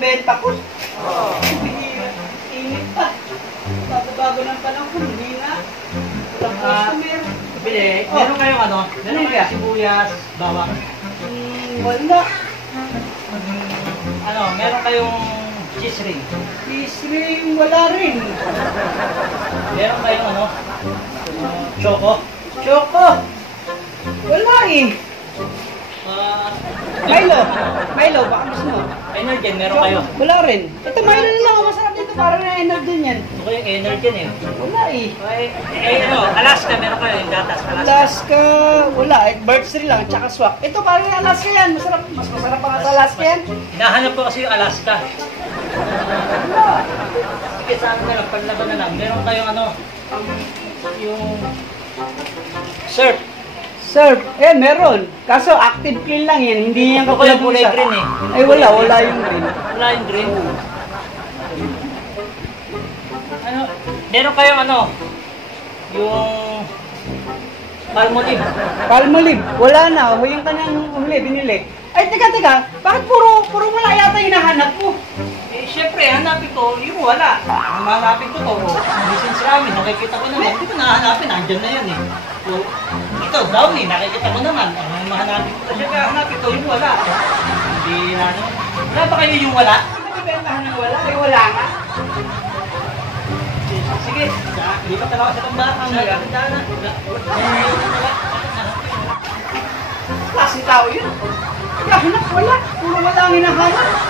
ang benta ko. Init pa. Bago-bago ng panahon, hindi na. Walang customer. Bili, meron kayong ano? Meron kayong sibuyas, bawang? Wala. Ano, meron kayong cheese ring? Cheese ring, wala rin. Meron kayong ano? Choco? Choco. Wala eh. Milo, baka gusto mo. Energen, meron kayo? Wala rin. Ito, Milo na lang. Masarap dito. Parang na Energen yan. Ito ko yung Energen eh. Wala eh. Ano, Alaska, meron kayo yung gatas, Alaska, wala. Birds rin lang, tsaka swak. Ito, parang yung Alaska yan. Masarap. Mas masarap pa nga sa Alaska yan. Hinahanap ko kasi yung Alaska. Wala. Sige, saan na lang, paglaban na lang. Meron kayong ano, yung surf. Surf, meron. Kaso active clean lang yan. Hindi yan Ako yung kulay green eh. Ay, wala yung green. Wala yung green. Ano, meron kayong ano, yung Palmolive. Palmolive, wala na. Huyang ka nang binili. Ay, teka. Bakit puro wala yata hinahanap mo? Eh, syempre, hanapin ko, yung wala. Ang hanapin ko to, business ramen, nakikita ko naman. Hindi ko nahanapin, andyan na yan eh. So, ito, Downy, nakikita ko naman. Ang mahanapin ko, syempre, hanapin ko, yung wala. Hindi na, ano. Wala ba kayo yung wala? Bibentahan ng wala? Ay, wala nga. Sige, lipat na ako sa pambakang. Klaseng tao yun. Hinahanap, wala. Puro wala ang hinahanap.